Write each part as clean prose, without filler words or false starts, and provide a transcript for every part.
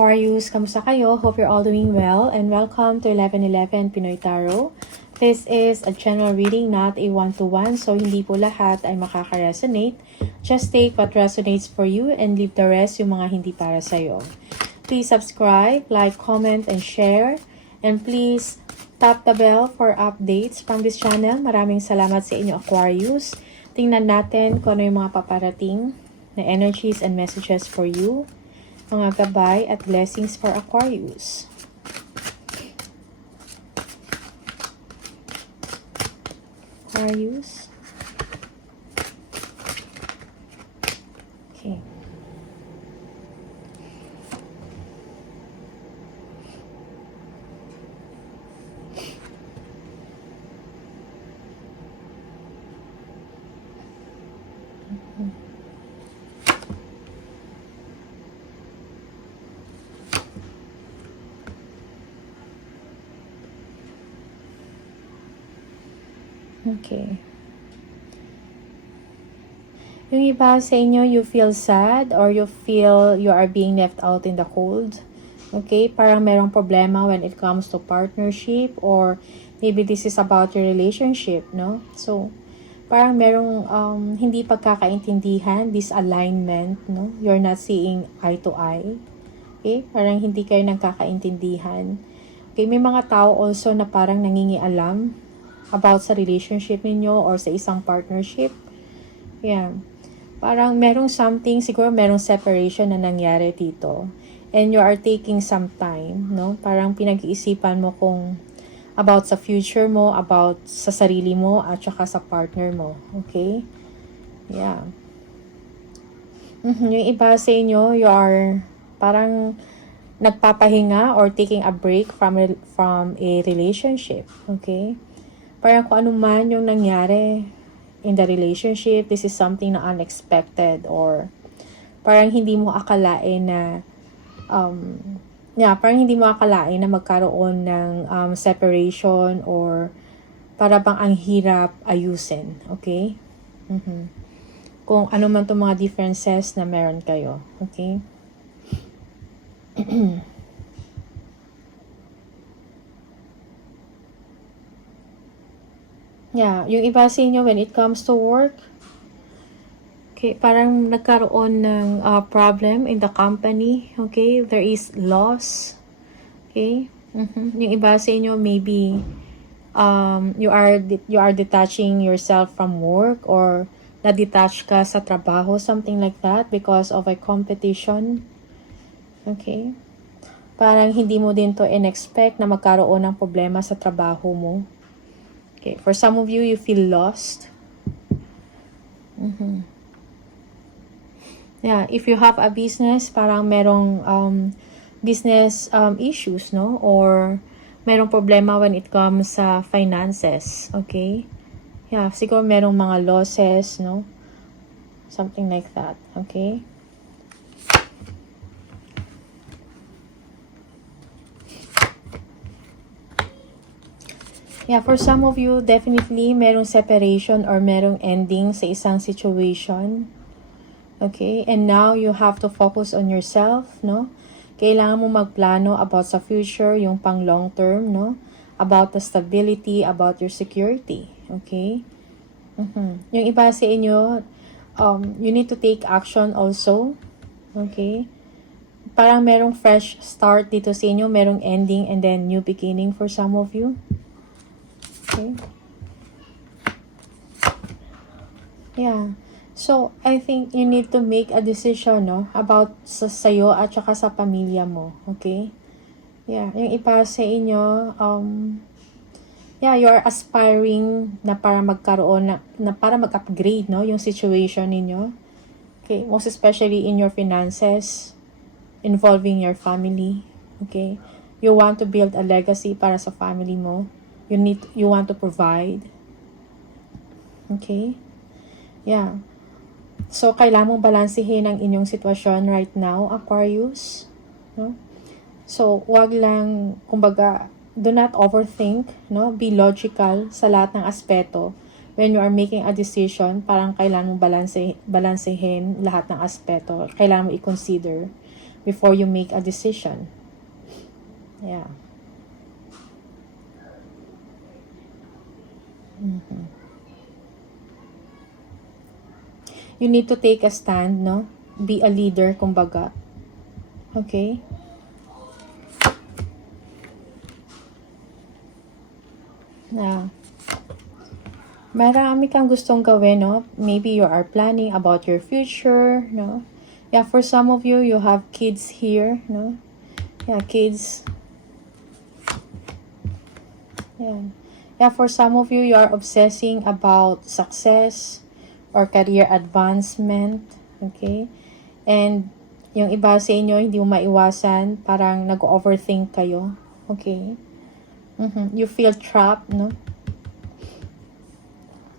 Aquarius, kamusta kayo? Hope you're all doing well and welcome to 1111 Pinoy Tarot. This is a general reading, not a one-to-one, so hindi po lahat ay makaka-resonate. Just take what resonates for you and leave the rest yung mga hindi para sa'yo. Please subscribe, like, comment, and share. And please tap the bell for updates from this channel. Maraming salamat sa inyo, Aquarius. Tingnan natin kung ano yung mga paparating na energies and messages for you. Mga gabay at blessings for Aquarius. Aquarius. Okay. Okay. Yung iba sa inyo, you feel sad or you feel you are being left out in the cold. Okay? Parang merong problema when it comes to partnership or maybe this is about your relationship, no? So, parang merong hindi pagkakaintindihan, disalignment, no? You're not seeing eye to eye. Okay? Parang hindi kayo nagkakaintindihan. Okay? May mga tao also na parang nangingialam about sa relationship ninyo or sa isang partnership. Yeah. Parang merong something, siguro merong separation na nangyari dito. And you are taking some time, no? Parang pinag-iisipan mo kung about sa future mo, about sa sarili mo, at saka sa partner mo. Okay? Yeah. Yung iba sa inyo, you are parang nagpapahinga or taking a break from a relationship. Okay? Parang kung ano man yung nangyari in the relationship, this is something na unexpected or parang hindi mo akalain na parang hindi mo akalain na magkaroon ng separation or para bang ang hirap ayusin, okay? Kung ano man itong mga differences na meron kayo, okay? Yeah, yung iba sa inyo when it comes to work, okay, parang nagkaroon ng problem in the company, okay? There is loss, okay? Yung iba sa inyo maybe you are detaching yourself from work or na-detach ka sa trabaho, something like that because of a competition, okay? Parang hindi mo din to in-expect na magkaroon ng problema sa trabaho mo. Okay, for some of you, you feel lost. Yeah, if you have a business, parang merong business issues, no? Or merong problema when it comes sa finances, okay? Yeah, siguro merong mga losses, no? Something like that, okay? Yeah, for some of you, definitely merong separation or merong ending sa isang situation. Okay? And now, you have to focus on yourself, no? Kailangan mo magplano about sa future, yung pang long term, no? About the stability, about your security. Okay? Yung iba sa inyo, you need to take action also. Okay? Parang merong fresh start dito sa inyo, merong ending and then new beginning for some of you. Okay. Yeah. So, I think you need to make a decision, no? About sa'yo at saka sa pamilya mo. Okay? Yeah. Yung iba sa inyo, yeah, you are aspiring na para magkaroon na para mag-upgrade, no? Yung situation ninyo. Okay? Most especially in your finances, involving your family. Okay? You want to build a legacy para sa family mo. You want to provide. Okay? Yeah. So, kailangan mong balansehin ang inyong sitwasyon right now, Aquarius. No? So, wag lang, kumbaga, do not overthink, no? Be logical sa lahat ng aspeto. When you are making a decision, parang kailangan mong balansehin lahat ng aspeto. Kailangan mo i-consider. before you make a decision. Yeah. You need to take a stand, no? Be a leader, kumbaga. Okay? Yeah. Marami kang gustong gawin, no? Maybe you are planning about your future, no? Yeah, for some of you, you have kids here, no? Yeah, kids. Yeah. Yeah, for some of you, you are obsessing about success or career advancement, okay? And yung iba sa inyo, hindi mo maiwasan, parang nag-overthink kayo, okay? You feel trapped, no?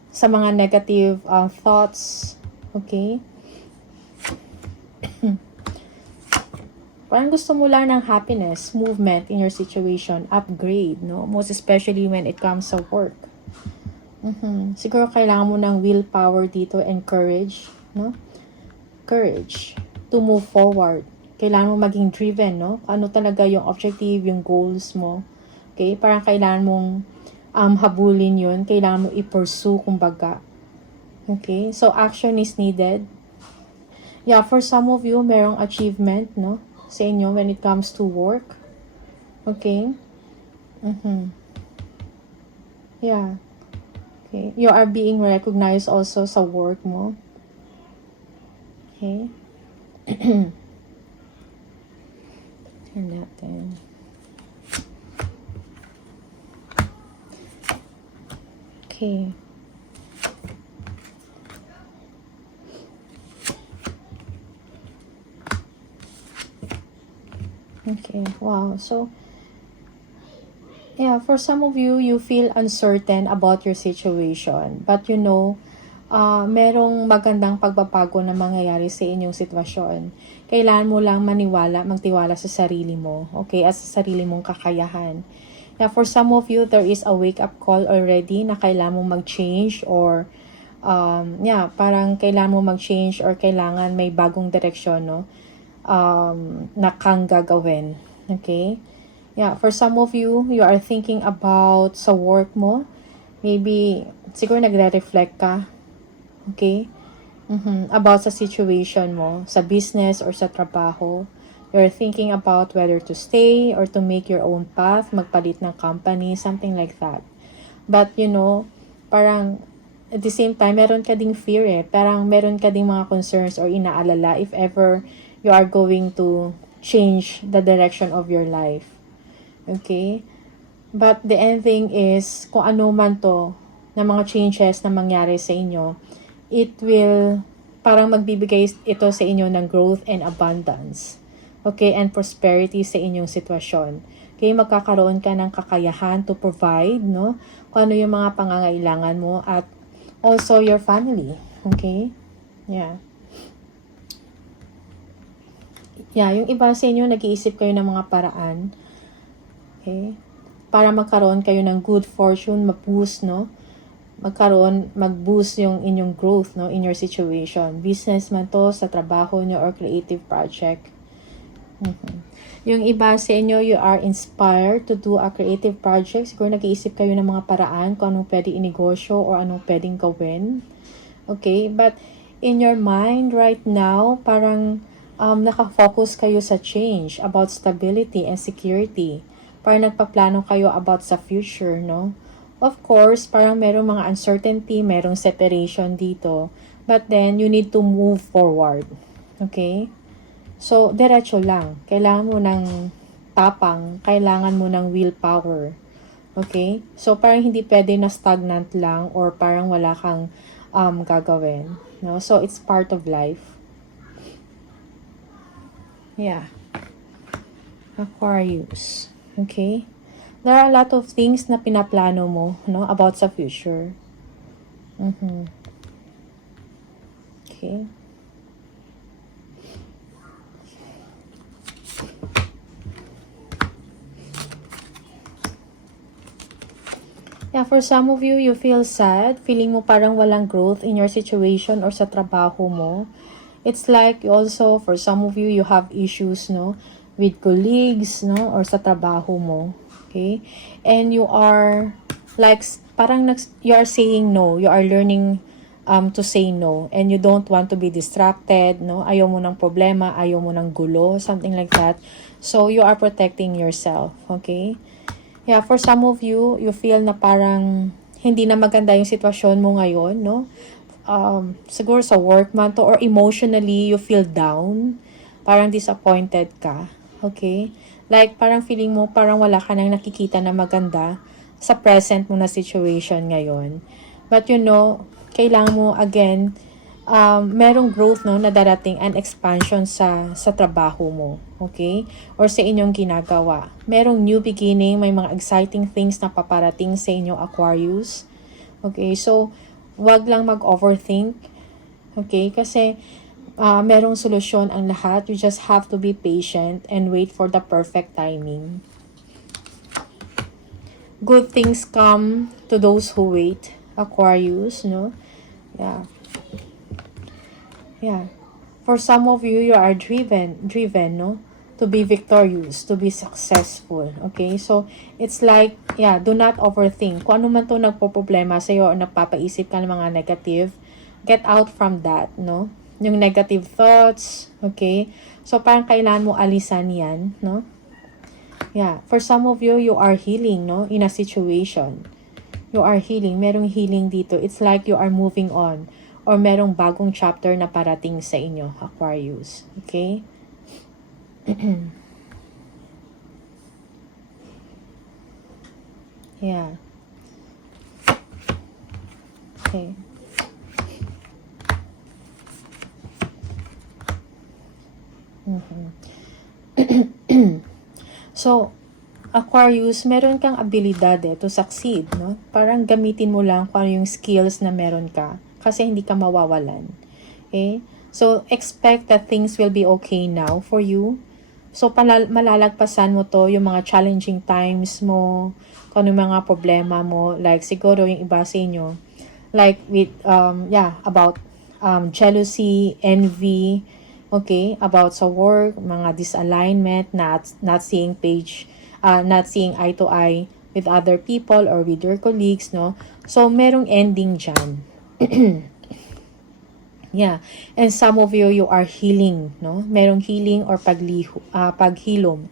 Sa mga negative thoughts, okay? Parang gusto mo lang ng happiness, movement in your situation, upgrade, no? Most especially when it comes to work. Siguro kailangan mo ng willpower dito and courage, no? Courage to move forward. Kailangan mo maging driven, no? Ano talaga yung objective, yung goals mo. Okay? Parang kailangan mong habulin yun. Kailangan mo i-pursue, kumbaga. Okay? So, action is needed. Yeah, for some of you, merong achievement, no? Sa inyo when it comes to work. Okay? Yeah. Okay? You are being recognized also sa work mo. Okay? Turn natin. Okay. Okay, wow. So, yeah, for some of you, you feel uncertain about your situation. But you know, merong magandang pagbabago na mangyayari sa inyong sitwasyon. Kailangan mo lang magtiwala sa sarili mo, okay, at sa sarili mong kakayahan. Yeah, for some of you, there is a wake-up call already na kailangan mo mag-change or, parang kailangan mo mag-change or kailangan may bagong direksyon, no, na kang gagawin, okay? Yeah, for some of you, you are thinking about sa work mo, maybe, siguro nagre-reflect ka, okay? About sa situation mo, sa business or sa trabaho. You're thinking about whether to stay or to make your own path, magpalit ng company, something like that. But, you know, parang, at the same time, meron ka ding fear eh. Parang meron ka ding mga concerns or inaalala if ever you are going to change the direction of your life. Okay? But the end thing is, kung ano man to, na mga changes na mangyari sa inyo, it will, parang magbibigay ito sa inyo ng growth and abundance. Okay? And prosperity sa inyong sitwasyon. Okay? Magkakaroon ka ng kakayahan to provide, no? Kung ano yung mga pangangailangan mo at also your family. Okay? Yeah. Yeah, yung iba sa inyo, nag-iisip kayo ng mga paraan. Okay? Para magkaroon kayo ng good fortune, mag-boost, no? Mag-boost yung inyong growth, no? In your situation. Business man to, sa trabaho nyo, or creative project. Yung iba sa inyo, you are inspired to do a creative project. Siguro nag-iisip kayo ng mga paraan kung anong pwede inegosyo or anong pwedeng gawin. Okay? But in your mind right now, parang nakafocus kayo sa change, about stability and security. Parang nagpaplano kayo about sa future, no? Of course, parang merong mga uncertainty, merong separation dito. But then, you need to move forward. Okay? So, diretso lang. Kailangan mo ng tapang. Kailangan mo ng willpower. Okay? So, parang hindi pwede na stagnant lang or parang wala kang gagawin. No? So, it's part of life. Yeah. Aquarius. Okay? There are a lot of things na pinaplano mo, no? About sa future. Okay? Yeah, for some of you, you feel sad. Feeling mo parang walang growth in your situation or sa trabaho mo. It's like also, for some of you, you have issues, no, with colleagues, no, or sa trabaho mo. Okay? And you are, like, parang you are saying no. You are learning to say no. And you don't want to be distracted, no? Ayaw mo ng problema, ayaw mo ng gulo, something like that. So, you are protecting yourself. Okay? Yeah, for some of you, you feel na parang hindi na maganda yung sitwasyon mo ngayon, no? Siguro sa work man to, or emotionally, you feel down. Parang disappointed ka. Okay? Like, parang feeling mo, parang wala ka nang nakikita na maganda sa present mo na situation ngayon. But you know, kailangan mo, again, merong growth, no, na darating and expansion sa trabaho mo. Okay? Or sa inyong ginagawa. Merong new beginning, may mga exciting things na paparating sa inyong Aquarius. Okay? So, wag lang mag-overthink. Okay? Kasi, merong solusyon ang lahat. You just have to be patient and wait for the perfect timing. Good things come to those who wait. Aquarius, no? Yeah. Yeah. For some of you, you are driven, no? To be victorious, to be successful. Okay? So, it's like, yeah, do not overthink. Kung ano man to nagpo-problema sa'yo o napapaisip ka ng mga negative, get out from that, no? Yung negative thoughts, okay? So, parang kailangan mo alisan yan, no? Yeah. For some of you, you are healing, no? In a situation. You are healing. Merong healing dito. It's like you are moving on. Or merong bagong chapter na parating sa inyo, Aquarius. Okay? Yeah. Okay. So, Aquarius, meron kang abilidad to succeed, no? Parang gamitin mo lang kung ano yung skills na meron ka. Kasi hindi ka mawawalan. Okay? So, expect that things will be okay now for you. So, malalagpasan mo to yung mga challenging times mo, kung ano mga problema mo. Like, siguro yung iba sa inyo. Like, with, about jealousy, envy, okay? About sa work, mga disalignment, not seeing not seeing eye to eye with other people or with your colleagues, no? So, merong ending dyan. Yeah. And some of you are healing, no? Merong healing or paghilom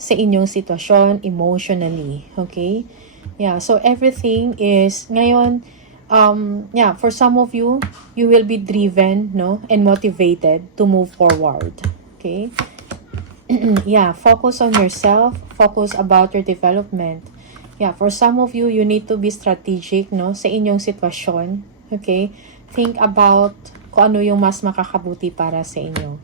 sa inyong sitwasyon emotionally. Okay? Yeah. So, everything is, ngayon, for some of you, you will be driven, no? And motivated to move forward. Okay? Yeah. Focus on yourself. Focus about your development. Yeah. For some of you, you need to be strategic, no? Sa inyong sitwasyon. Okay? Think about kung ano yung mas makakabuti para sa inyo.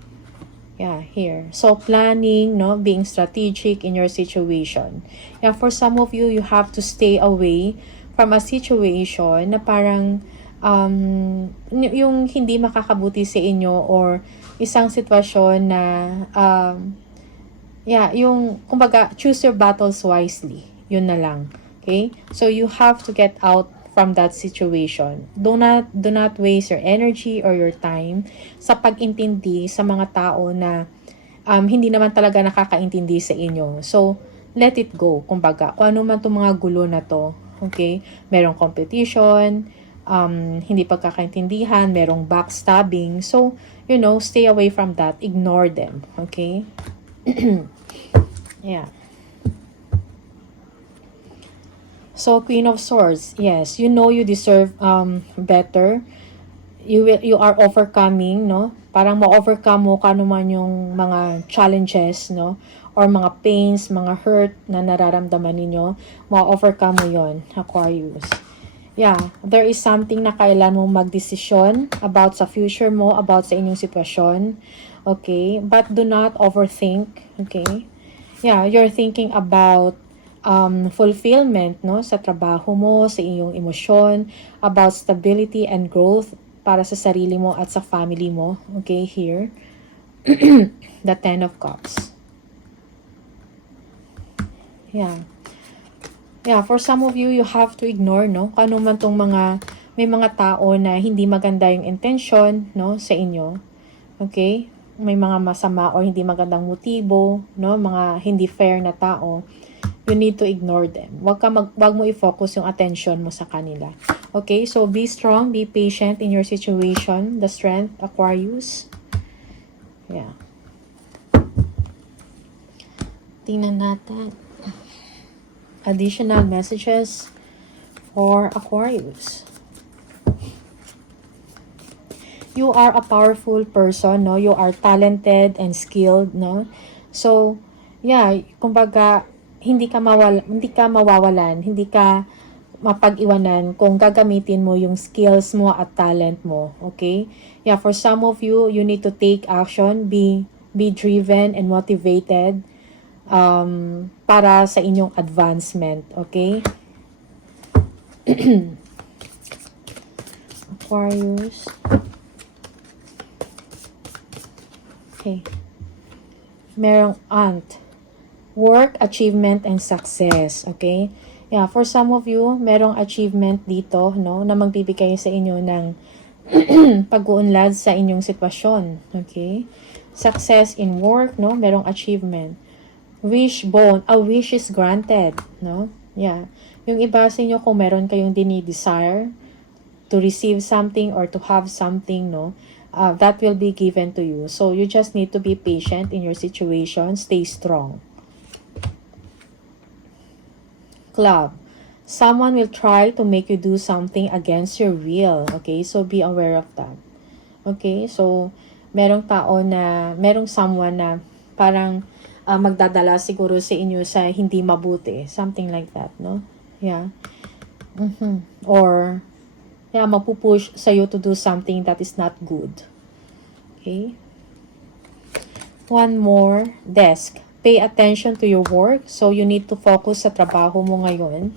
Yeah, here. So, planning, no? Being strategic in your situation. Yeah, for some of you, you have to stay away from a situation na parang yung hindi makakabuti sa inyo or isang sitwasyon na yung kumbaga, choose your battles wisely. Yun na lang. Okay? So, you have to get out from that situation. Do not waste your energy or your time sa pag-intindi sa mga tao na hindi naman talaga nakakaintindi sa inyo. So, let it go. Kumbaga, kung ano man itong mga gulo na to, okay? Merong competition, hindi pagkakaintindihan, merong backstabbing. So, stay away from that. Ignore them. Okay? Yeah. So, Queen of Swords, yes, you deserve better. You are overcoming, no? Parang ma-overcome mo kung ano man yung mga challenges, no? Or mga pains, mga hurt na nararamdaman ninyo, ma-overcome mo yon, Aquarius. Yeah, there is something na kailan mo magdesisyon about sa future mo, about sa inyong sitwasyon. Okay? But do not overthink. Okay? Yeah, you're thinking about fulfillment, no, sa trabaho mo, sa iyong emosyon, about stability and growth para sa sarili mo at sa family mo. Okay, here. The Ten of Cups. Yeah. Yeah, for some of you, you have to ignore, no, kung ano man tong may mga tao na hindi maganda yung intention, no, sa inyo. Okay? May mga masama or hindi magandang motibo, no? Mga hindi fair na tao. You need to ignore them. Wag mo i-focus yung attention mo sa kanila. Okay? So, be strong, be patient in your situation. The strength, Aquarius. Yeah. Tingnan natin. Additional messages for Aquarius. You are a powerful person, no? You are talented and skilled, no? So, yeah, kumbaga, hindi ka mawawalan, hindi ka mapag-iwanan kung gagamitin mo yung skills mo at talent mo, okay? Yeah, for some of you, you need to take action, be driven and motivated para sa inyong advancement, okay? Aquarius. Okay. Merong aunt. Work, achievement, and success. Okay? Yeah, for some of you, merong achievement dito, no, na magbibigay sa inyo ng pag-uunlad sa inyong sitwasyon. Okay? Success in work, no, merong achievement. Wishbone, a wish is granted, no? Yeah. Yung iba sa inyo, kung meron kayong desire to receive something or to have something, no, that will be given to you. So, you just need to be patient in your situation. Stay strong. Club. Someone will try to make you do something against your will. Okay? So, be aware of that. Okay? So, merong someone na parang magdadala siguro sa inyo sa hindi mabuti. Something like that, no? Yeah. Or, yeah, mapupush sa'yo to do something that is not good. Okay? One more. Desk. Pay attention to your work. So, you need to focus sa trabaho mo ngayon.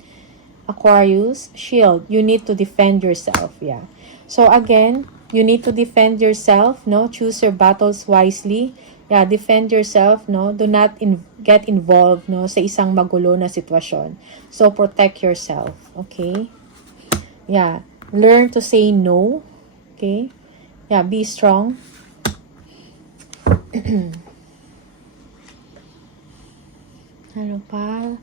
Aquarius. Shield. You need to defend yourself. Yeah. So, again, you need to defend yourself, no? Choose your battles wisely. Yeah, defend yourself, no? Do not get involved, no, sa isang magulo na sitwasyon. So, protect yourself. Okay? Yeah. Learn to say no. Okay? Yeah, be strong. Ano pa?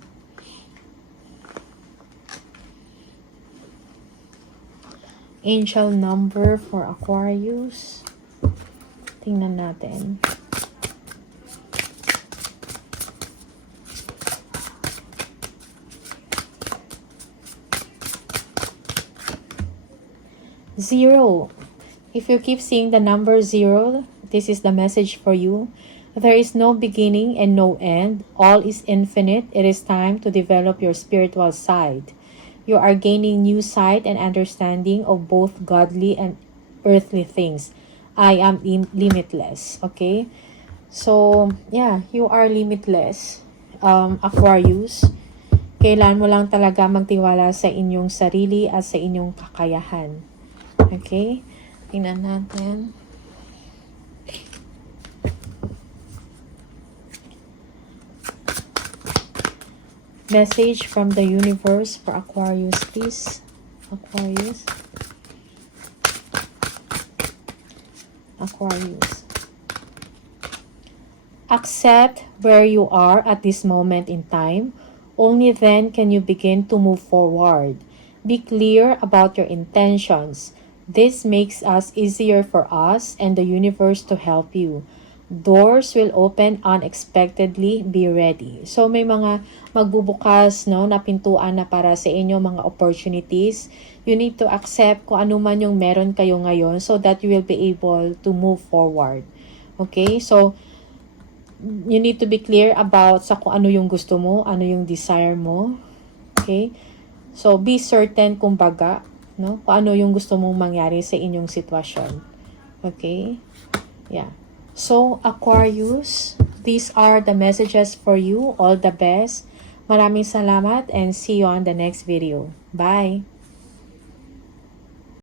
Angel number for Aquarius. Tingnan natin. Zero. If you keep seeing the number 0, this is the message for you. There is no beginning and no end. All is infinite. It is time to develop your spiritual side. You are gaining new sight and understanding of both godly and earthly things. I am limitless. Okay? So, yeah, you are limitless. Aquarius. Kailan mo lang talaga magtiwala sa inyong sarili at sa inyong kakayahan. Okay? Tingnan natin. Message from the universe for Aquarius, please. Aquarius. Aquarius. Accept where you are at this moment in time. Only then can you begin to move forward. Be clear about your intentions. This makes us easier for us and the universe to help you. Doors will open unexpectedly. Be ready. So, may mga magbubukas, no, na pintuan na para sa inyo, mga opportunities. You need to accept kung ano man yung meron kayo ngayon so that you will be able to move forward. Okay? So, you need to be clear about sa kung ano yung gusto mo, ano yung desire mo. Okay? So, be certain, kumbaga, no, kung ano yung gusto mong mangyari sa inyong sitwasyon. Okay? Yeah. So, Aquarius, these are the messages for you. All the best. Maraming salamat and see you on the next video. Bye!